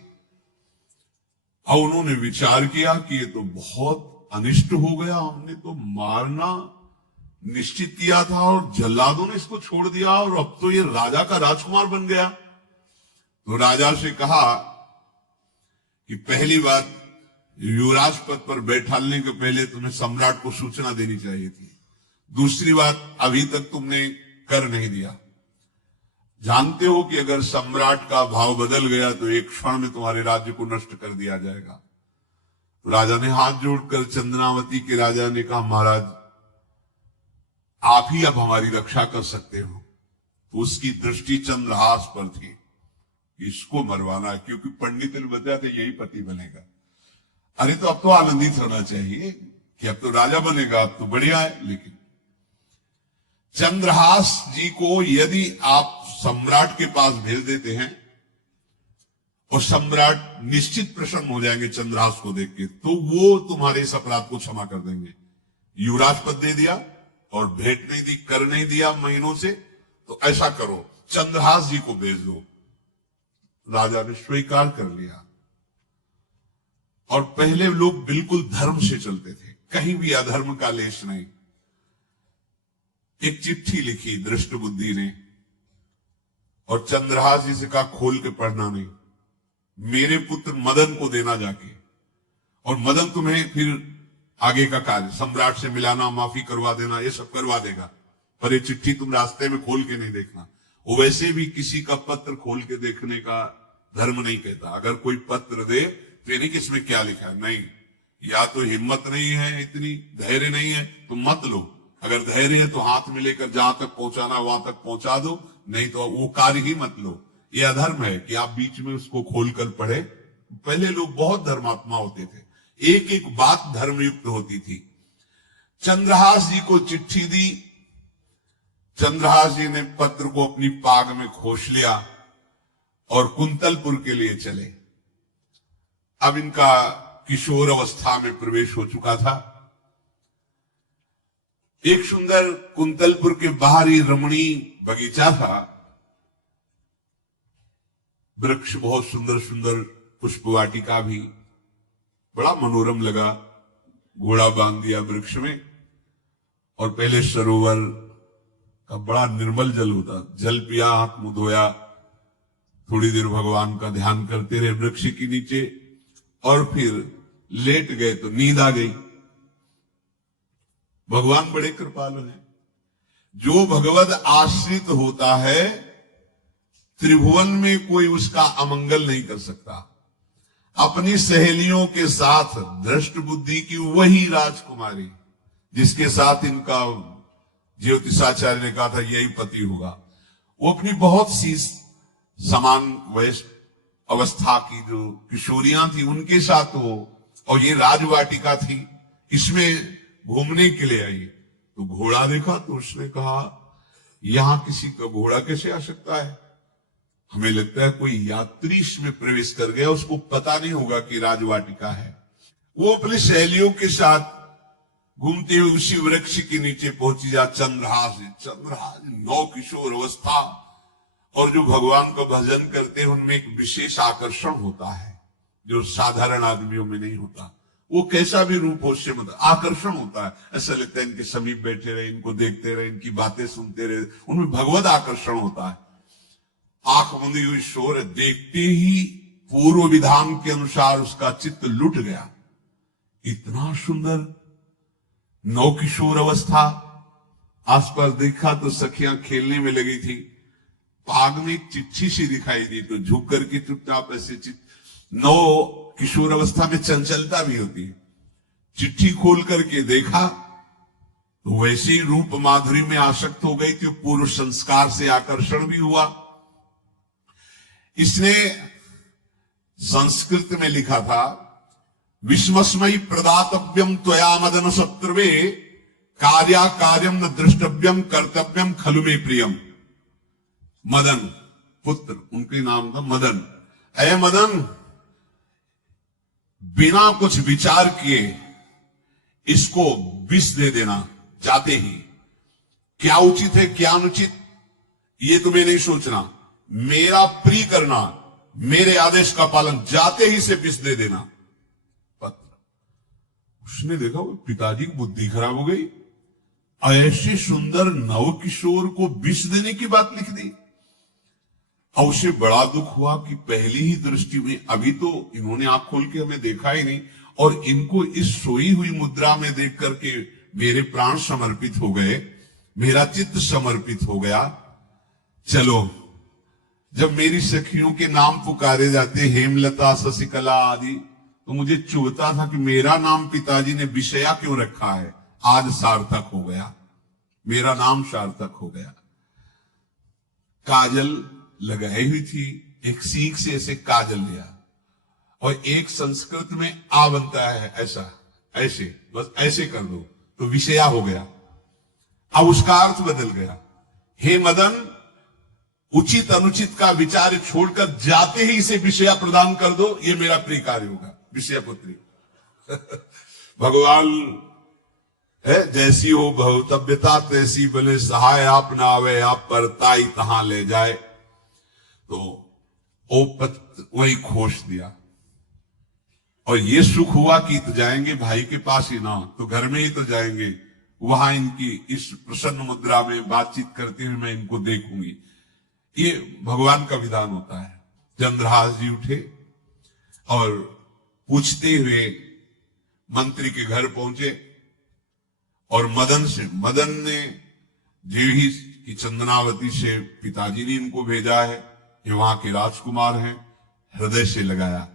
और उन्होंने विचार किया कि ये तो बहुत अनिष्ट हो गया, हमने तो मारना निश्चित किया था और जल्लादों ने इसको छोड़ दिया और अब तो ये राजा का राजकुमार बन गया। तो राजा से कहा कि पहली बात, युवराज पद पर बैठाने के पहले तुम्हें सम्राट को सूचना देनी चाहिए थी। दूसरी बात, अभी तक तुमने कर नहीं दिया। जानते हो कि अगर सम्राट का भाव बदल गया तो एक क्षण में तुम्हारे राज्य को नष्ट कर दिया जाएगा। तो राजा ने हाथ जोड़कर चंद्रावती के राजा ने कहा, महाराज आप ही अब हमारी रक्षा कर सकते हो। तो उसकी दृष्टि चंद्रहास पर थी, इसको मरवाना है, क्योंकि पंडित ने बताया था यही पति बनेगा। अरे तो अब तो आनंदित होना चाहिए कि अब तो राजा बनेगा, अब तो बढ़िया है। लेकिन चंद्रहास जी को यदि आप सम्राट के पास भेज देते हैं और सम्राट निश्चित प्रसन्न हो जाएंगे चंद्रहास को देख के, तो वो तुम्हारे इस अपराध को क्षमा कर देंगे। युवराज पद दे दिया और भेंट नहीं दी, कर नहीं दिया महीनों से, तो ऐसा करो चंद्रहास जी को भेज दो। राजा ने स्वीकार कर लिया। और पहले लोग बिल्कुल धर्म से चलते थे, कहीं भी अधर्म का लेश नहीं। एक चिट्ठी लिखी दृष्ट बुद्धि ने और चंद्रहास जी से कहा खोल के पढ़ना नहीं, मेरे पुत्र मदन को देना जाके, और मदन तुम्हें फिर आगे का कार्य सम्राट से मिलाना, माफी करवा देना, ये सब करवा देगा, पर ये चिट्ठी तुम रास्ते में खोल के नहीं देखना। वो वैसे भी किसी का पत्र खोल के देखने का धर्म नहीं कहता। अगर कोई पत्र दे तो नहीं कि इसमें क्या लिखा है, नहीं, या तो हिम्मत नहीं है, इतनी धैर्य नहीं है तो मत लो। अगर धैर्य है तो हाथ में लेकर जहां तक पहुंचाना वहां तक पहुंचा दो, नहीं तो वो कार्य ही मत लो। ये अधर्म है कि आप बीच में उसको खोलकर पढ़े। पहले लोग बहुत धर्मात्मा होते थे, एक एक बात धर्मयुक्त होती थी। चंद्रहास जी को चिट्ठी दी, चंद्रहास जी ने पत्र को अपनी पाग में खोस लिया और कुंतलपुर के लिए चले। अब इनका किशोर अवस्था में प्रवेश हो चुका था। एक सुंदर कुंतलपुर के बाहरी रमणीय बगीचा था, वृक्ष बहुत सुंदर सुंदर, पुष्पवाटिका भी बड़ा मनोरम लगा। घोड़ा बांध दिया वृक्ष में और पहले सरोवर का बड़ा निर्मल जल होता, जल पिया, हाथ मुंह धोया, थोड़ी देर भगवान का ध्यान करते रहे वृक्ष के नीचे और फिर लेट गए तो नींद आ गई। भगवान बड़े कृपालु हैं। जो भगवद आश्रित होता है त्रिभुवन में कोई उसका अमंगल नहीं कर सकता। अपनी सहेलियों के साथ दृष्ट बुद्धि की वही राजकुमारी जिसके साथ इनका ज्योतिषाचार्य ने कहा था यही पति होगा, वो अपनी बहुत सी समान वयस्क अवस्था की जो किशोरियां थी उनके साथ हो, और ये राजवाटिका थी, इसमें घूमने के लिए आई। तो घोड़ा देखा तो उसने कहा यहां किसी का घोड़ा कैसे आ सकता है, हमें लगता है कोई यात्री इसमें प्रवेश कर गया, उसको पता नहीं होगा कि राजवाटिका है। वो अपनी सहेलियों के साथ घूमते हुए उसी वृक्ष के नीचे पहुंची। जा चंद्रहास 9 किशोर अवस्था, और जो भगवान का भजन करते हैं उनमें एक विशेष आकर्षण होता है जो साधारण आदमियों में नहीं होता। वो कैसा भी रूप हो उससे मतलब आकर्षण होता है, ऐसा लगता है इनके समीप बैठे रहे, इनको देखते रहे, इनकी बातें सुनते रहे, उनमें भगवत आकर्षण होता है। आंख बंदी हुई शोर है, देखते ही पूर्व विधान के अनुसार उसका चित्त लुट गया। इतना सुंदर 9 किशोर अवस्था, आसपास देखा तो सखियां खेलने में लगी थी। पाग में एक चिट्ठी सी दिखाई दी तो झुक करके चुपचाप ऐसे 9 किशोर अवस्था में चंचलता भी होती है। चिट्ठी खोल करके देखा तो वैसे ही रूप माधुरी में आसक्त हो गई थी, पूर्व संस्कार से आकर्षण भी हुआ। इसने संस्कृत में लिखा था, विस्मस्मयी प्रदातव्यम त्वया मदन शत्रुवे कार्या कार्यम न दृष्टव्यम कर्तव्यम खलु में प्रियम। मदन पुत्र, उनके नाम था मदन। अय मदन, बिना कुछ विचार किए इसको विष दे देना जाते ही। क्या उचित है क्या अनुचित ये तुम्हें नहीं सोचना, मेरा प्रिय करना, मेरे आदेश का पालन, जाते ही से विष दे देना। पत्र, उसने देखा वो पिताजी की बुद्धि खराब हो गई, ऐसे सुंदर नव किशोर को विष देने की बात लिख दी। और उसे बड़ा दुख हुआ कि पहली ही दृष्टि में, अभी तो इन्होंने आंख खोल के हमें देखा ही नहीं, और इनको इस सोई हुई मुद्रा में देख करके मेरे प्राण समर्पित हो गए, मेरा चित्त समर्पित हो गया। चलो, जब मेरी सखियों के नाम पुकारे जाते, हेमलता, शशिकला आदि, तो मुझे चुभता था कि मेरा नाम पिताजी ने विषया क्यों रखा है। आज सार्थक हो गया, मेरा नाम सार्थक हो गया। काजल लगाई हुई थी, एक सीख से ऐसे काजल लिया, और एक संस्कृत में आ बनता है ऐसा, ऐसे, बस ऐसे कर दो तो विषया हो गया। अब उसका अर्थ बदल गया। हे मदन, उचित अनुचित का विचार छोड़कर जाते ही इसे विषया प्रदान कर दो, ये मेरा प्रिय कार्य होगा। विषया पुत्री भगवान है, जैसी हो भवतव्यता तैसी बने सहाय, आप ना आवे आप पर ताई तहां ले जाए। तो ओ पत्र वही खोश दिया, और ये सुख हुआ कि तो जाएंगे भाई के पास ही ना, तो घर में ही तो जाएंगे, वहां इनकी इस प्रसन्न मुद्रा में बातचीत करते हुए मैं इनको देखूंगी। ये भगवान का विधान होता है। चंद्रहास जी उठे और पूछते हुए मंत्री के घर पहुंचे, और मदन ने देवी की चंदनावती से पिताजी ने इनको भेजा है, ये वहां के राजकुमार हैं, हृदय से लगाया।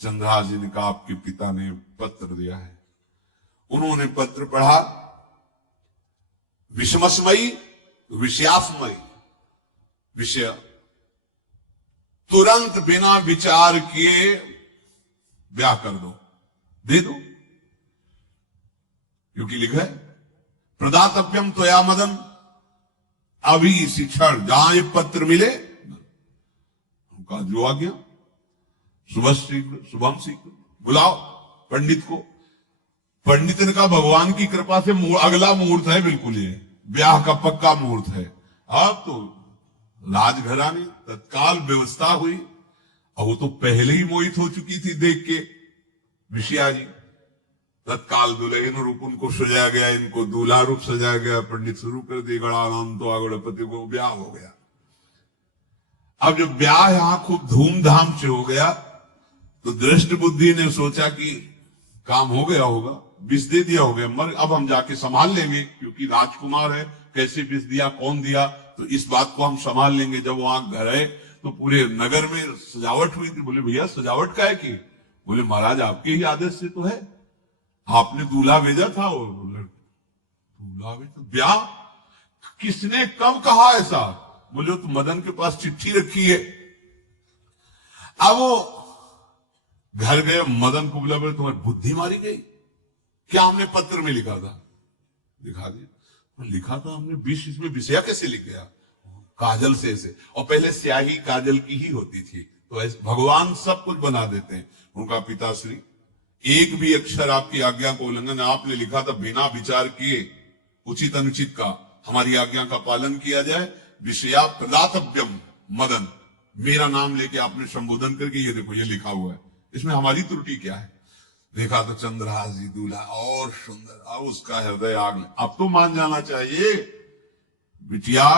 चंद्रहास जी ने कहा आपके पिता ने पत्र दिया है। उन्होंने पत्र पढ़ा, विषमस्मयी विषयास्मयी, विषय तुरंत बिना विचार किए ब्याह कर दो, दे दो, क्योंकि लिखा है प्रदातव्यम त्वया मदन, अभी इसी क्षण जहां ये पत्र मिले, उनका जो आ गया, सुबह शुभम शीघ्र बुलाओ पंडित को। पंडित ने कहा भगवान की कृपा से अगला मुहूर्त है, बिल्कुल ये ब्याह का पक्का मुहूर्त है। अब तो राजघराने तत्काल व्यवस्था हुई, और वो तो पहले ही मोहित हो चुकी थी देख के विषया जी। तत्काल दुल्हन रूप उनको सजाया गया, इनको दूल्हा रूप सजाया गया, पंडित शुरू कर दी, गणानाम तो गणपति को ब्याह हो गया। अब जब ब्याह यहां खूब धूमधाम से हो गया, तो दृष्ट बुद्धि ने सोचा कि काम हो गया होगा, विष दे दिया होगा, मगर अब हम जाके संभाल लेंगे, क्योंकि राजकुमार है, कैसे विष दिया, कौन दिया, तो इस बात को हम संभाल लेंगे। जब वहां घर है तो पूरे नगर में सजावट हुई थी। बोले भैया सजावट का है कि? बोले महाराज आपके ही आदेश से तो है, आपने दूल्हा भेजा था। और दूल्हा भेजा, ब्याह किसने कब कहा ऐसा? बोले तो मदन के पास चिट्ठी रखी है। अब वो घर गए, मदन को बोला, बोले तुम्हारी बुद्धि मारी गई, क्या हमने पत्र में लिखा था? दिखा दिया, लिखा था हमने विष, इसमें विषया कैसे लिख गया? काजल से ऐसे, और पहले स्याही काजल की ही होती थी, तो ऐसे भगवान सब कुछ बना देते हैं। उनका पिताश्री, एक भी अक्षर आपकी आज्ञा को उल्लंघन, आपने लिखा था बिना विचार किए उचित अनुचित का हमारी आज्ञा का पालन किया जाए। विषया प्रदातव्यम मदन, मेरा नाम लेके आपने संबोधन करके, ये देखो ये लिखा हुआ है, इसमें हमारी त्रुटि क्या है? देखा तो चंद्रहास जी दूल्हा और सुंदर, अब उसका हृदय आग में। अब तो मान जाना चाहिए, बिटिया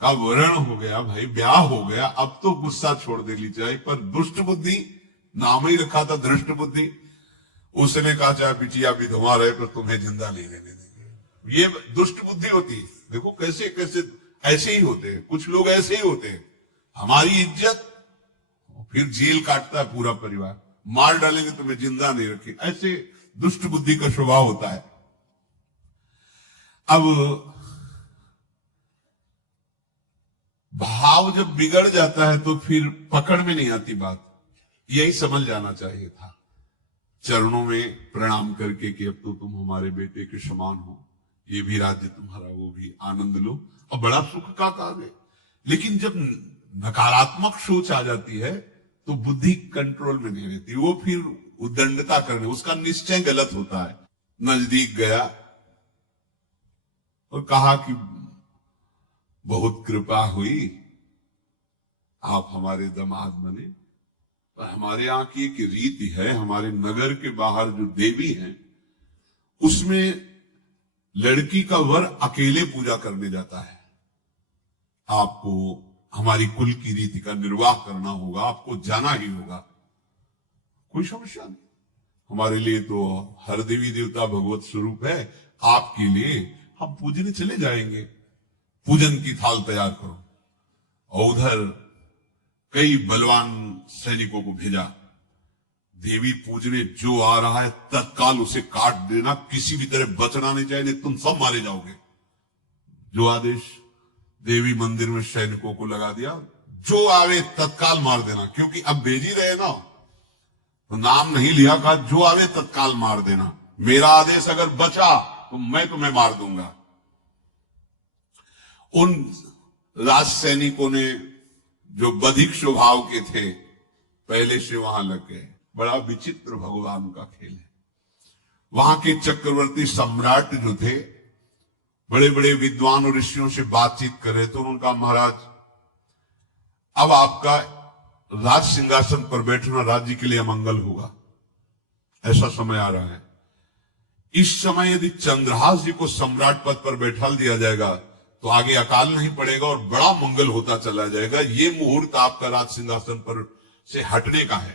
का वरण हो गया भाई, ब्याह हो गया, अब तो गुस्सा छोड़ देनी चाहिए। पर दुष्ट बुद्धि, नाम ही रखा था दृष्ट बुद्धि, उसने कहा चाहे बिटिया विधवा रहे पर तुम्हें जिंदा नहीं रहने देंगे। ये दुष्ट बुद्धि होती है। देखो कैसे कैसे ऐसे ही होते हैं, कुछ लोग ऐसे ही होते हैं, हमारी इज्जत, फिर जेल काटता है पूरा परिवार, मार डालेंगे तुम्हें जिंदा नहीं रखे, ऐसे दुष्ट बुद्धि का स्वभाव होता है। अब भाव जब बिगड़ जाता है तो फिर पकड़ में नहीं आती बात, यही समझ जाना चाहिए था। चरणों में प्रणाम करके कि अब तो तुम हमारे बेटे के समान हो, ये भी राज्य तुम्हारा, वो भी, आनंद लो, और बड़ा सुख का कार्य है। लेकिन जब नकारात्मक सोच आ जाती है तो बुद्धि कंट्रोल में नहीं रहती, वो फिर उद्दंडता करने, उसका निश्चय गलत होता है। नजदीक गया और कहा कि बहुत कृपा हुई, आप हमारे दामाद बने, पर हमारे यहां की एक रीति है, हमारे नगर के बाहर जो देवी हैं उसमें लड़की का वर अकेले पूजा करने जाता है, आपको हमारी कुल की रीति का निर्वाह करना होगा, आपको जाना ही होगा। कोई समस्या नहीं, हमारे लिए तो हर देवी देवता भगवत स्वरूप है, आपके लिए हम पूजने चले जाएंगे, पूजन की थाल तैयार करो। और उधर कई बलवान सैनिकों को भेजा, देवी पूजने जो आ रहा है तत्काल उसे काट देना, किसी भी तरह बचना नहीं चाहिए, तुम सब मारे जाओगे। जो आदेश देवी मंदिर में सैनिकों को लगा दिया, जो आवे तत्काल मार देना, क्योंकि अब भेज ही रहे ना, तो नाम नहीं लिया, कहा जो आवे तत्काल मार देना, मेरा आदेश अगर बचा तो मैं तुम्हें मार दूंगा। उन राज सैनिकों ने जो बधिक स्वभाव के थे पहले से वहां लग गए। बड़ा विचित्र भगवान का खेल है। वहां के चक्रवर्ती सम्राट जो थे बड़े बड़े विद्वान और ऋषियों से बातचीत कर रहे थे, उनका महाराज अब आपका राज सिंहासन पर बैठना राज्य के लिए अमंगल होगा, ऐसा समय आ रहा है। इस समय यदि चंद्रहास जी को सम्राट पद पर बैठा दिया जाएगा तो आगे अकाल नहीं पड़ेगा और बड़ा मंगल होता चला जाएगा। ये मुहूर्त आपका राज सिंहासन पर से हटने का है,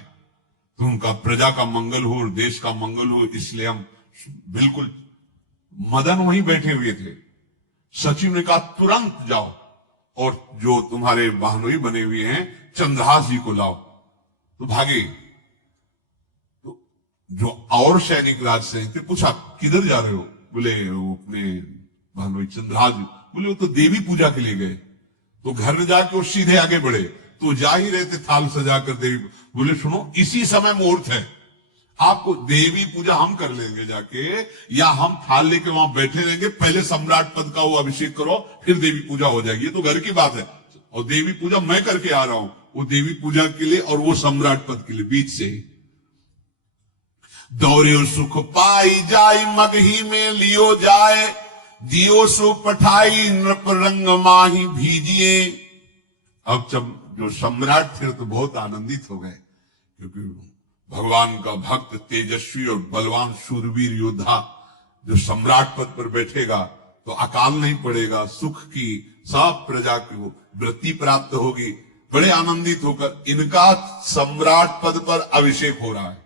तो उनका प्रजा का मंगल हो और देश का मंगल हो, इसलिए हम बिल्कुल। मदन वहीं बैठे हुए थे, सचिव ने कहा तुरंत जाओ और जो तुम्हारे बहनोई बने हुए हैं चंद्रहास जी को लाओ। तो भागे। तो जो और सैनिक राज सैनिक थे पूछा किधर जा रहे हो? बोले वो अपने बहनोई चंद्रहास जी। बोले वो तो देवी पूजा के लिए गए। तो घर में जाके वो सीधे आगे बढ़े, तो जा ही रहे थे थाल सजाकर देवी। बोले सुनो, इसी समय मुहूर्त है, आपको देवी पूजा हम कर लेंगे जाके, या हम थाल लेके वहां बैठे रहेंगे, पहले सम्राट पद का वो अभिषेक करो, फिर देवी पूजा हो जाएगी। ये तो घर की बात है, और देवी पूजा मैं करके आ रहा हूं, वो देवी पूजा के लिए और वो सम्राट पद के लिए, बीच से ही। दौड़े सुख पाई जाय मगही में लियो जाए, दियो सो पठाई नृप रंग माही भीजिए। अब जब जो सम्राट थे तो बहुत आनंदित हो गए, क्योंकि भगवान का भक्त तेजस्वी और बलवान शूरवीर योद्धा जो सम्राट पद पर बैठेगा तो अकाल नहीं पड़ेगा, सुख की सब प्रजा को वृत्ति प्राप्त होगी। बड़े आनंदित होकर इनका सम्राट पद पर अभिषेक हो रहा है।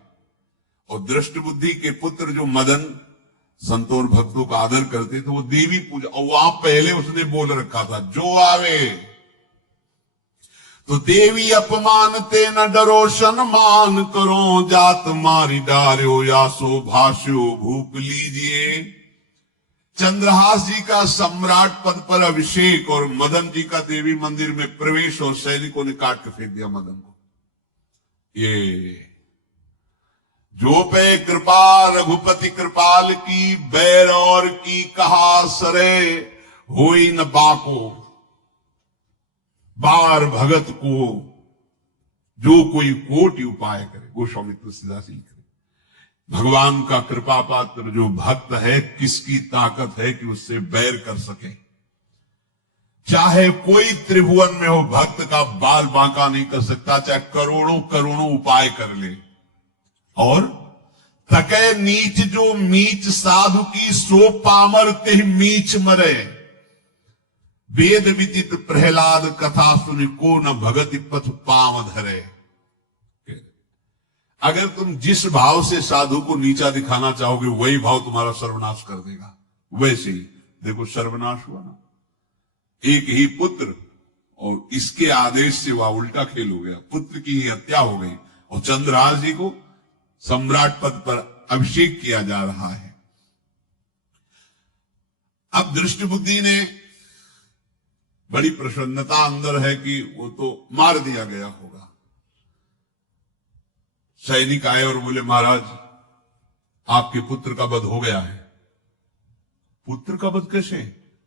और दृष्ट बुद्धि के पुत्र जो मदन संतों और भक्तों का आदर करते थे, वो देवी पूजा, और वहां पहले उसने बोल रखा था जो आवे तो देवी अपमान ते न डरो सन्मान करो, जात मारी डार्यो या सो भाष्यो भूप लीजिए। चंद्रहास जी का सम्राट पद पर अभिषेक और मदन जी का देवी मंदिर में प्रवेश, और सैनिकों ने काट के फेंक दिया मदन को। ये जो पे कृपा रघुपति कृपाल की, बैर और की कहा सरे होई न बाको। बार भगत को जो कोई कोटि उपाय करे, गोस्वामी तुलसीदास जी लिख रहे, भगवान का कृपा पात्र जो भक्त है, किसकी ताकत है कि उससे बैर कर सके। चाहे कोई त्रिभुवन में हो, भक्त का बाल बांका नहीं कर सकता, चाहे करोड़ों करोड़ों उपाय कर ले। और तके नीच जो मीच साधु की, सो पामर ते मीच मरे। वेद विदित प्रहलाद कथा सुनि, को न भगति पथ पाम धरे। अगर तुम जिस भाव से साधु को नीचा दिखाना चाहोगे, वही भाव तुम्हारा सर्वनाश कर देगा। वैसे ही देखो सर्वनाश हुआ ना, एक ही पुत्र, और इसके आदेश से वह उल्टा खेल हो गया, पुत्र की ही हत्या हो गई, और चंद्रहास जी को सम्राट पद पर अभिषेक किया जा रहा है। अब दृष्टि बुद्धि ने बड़ी प्रसन्नता अंदर है कि वो तो मार दिया गया होगा। सैनिक आए और बोले महाराज आपके पुत्र का वध हो गया है। पुत्र का वध कैसे?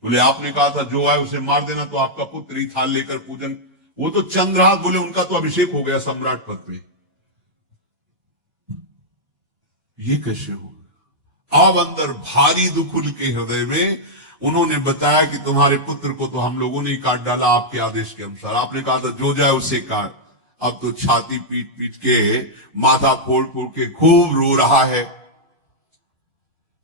बोले आपने कहा था जो आए उसे मार देना, तो आपका पुत्र ही थाल लेकर पूजन, वो तो चंद्रहास, बोले उनका तो अभिषेक हो गया सम्राट पद पे। ये कैसे हो? अब अंदर भारी दुख उनके हृदय में, उन्होंने बताया कि तुम्हारे पुत्र को तो हम लोगों ने ही काट डाला आपके आदेश के अनुसार, आपने कहा था जो जाए उसे काट। अब तो छाती पीट पीट के, माथा फोड़ फोड़ के खूब रो रहा है।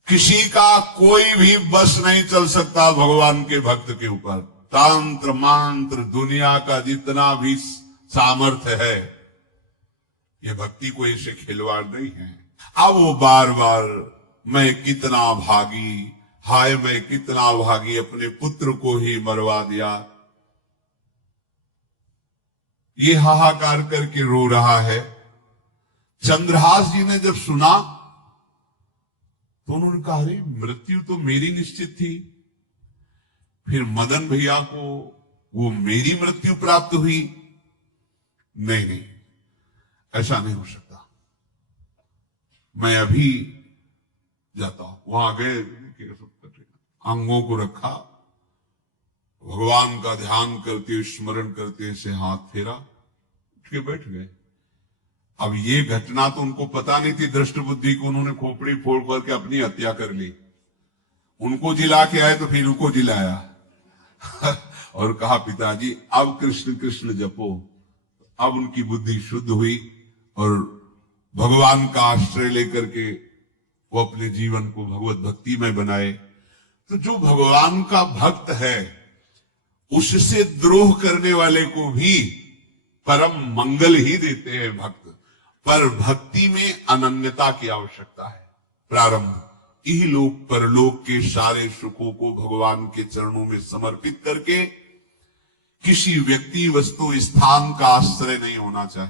किसी का कोई भी बस नहीं चल सकता भगवान के भक्त के ऊपर। तंत्र मंत्र दुनिया का जितना भी सामर्थ्य है, ये भक्ति कोई से खिलवाड़ नहीं है। अब वो बार बार मैं कितना भागी, हाय मैं कितना भागी, अपने पुत्र को ही मरवा दिया, ये हाहाकार करके रो रहा है। चंद्रहास जी ने जब सुना तो उन्होंने कहा अरे मृत्यु तो मेरी निश्चित थी, फिर मदन भैया को वो मेरी मृत्यु प्राप्त हुई। नहीं नहीं, ऐसा नहीं हो सकता, मैं अभी जाता हूं। वहां गए, अंगों को रखा, भगवान का ध्यान करते स्मरण करते से हाथ फेरा, उठ के बैठ गए। अब ये घटना तो उनको पता नहीं थी, दृष्ट बुद्धि को उन्होंने खोपड़ी फोड़ करके अपनी हत्या कर ली। उनको जिला के आए तो फिर उनको जिलाया और कहा पिताजी अब कृष्ण कृष्ण जपो। अब उनकी बुद्धि शुद्ध हुई और भगवान का आश्रय लेकर के वो अपने जीवन को भगवत भक्ति में बनाए। तो जो भगवान का भक्त है, उससे द्रोह करने वाले को भी परम मंगल ही देते हैं भक्त। पर भक्ति में अनन्यता की आवश्यकता है। प्रारंभ इहलोक परलोक के सारे सुखों को भगवान के चरणों में समर्पित करके किसी व्यक्ति वस्तु स्थान का आश्रय नहीं होना चाहिए।